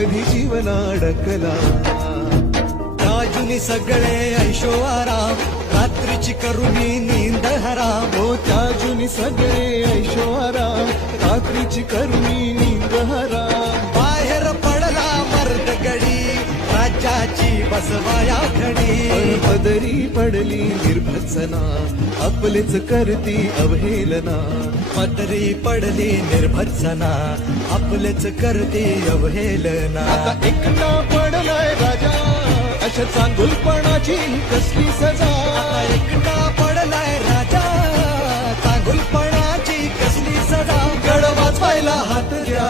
कधी जीवन अडकला. राजुनी सगळे ऐशो आराम, रात्रीची करुणी नींद हराम. हो त्या जुनी सगळे ऐशो आराम, रात्रीची करुणी नींद हराम. बाहेर पडला मर्द गडी, राज्याची बसवाया घडी. पण पदरी पडली निर्भत्सना, आपलेच करती अवहेलना. पदरी पडली निर्भत्सना, आपलेच करते अवहेलना. आता एकटा पडलाय राजा, अशा चांगुलपणाची कसली सजा. आता एकटा पडलाय राजा, चांगुलपणाची कसली सजा. गड वाचवायला हात द्या.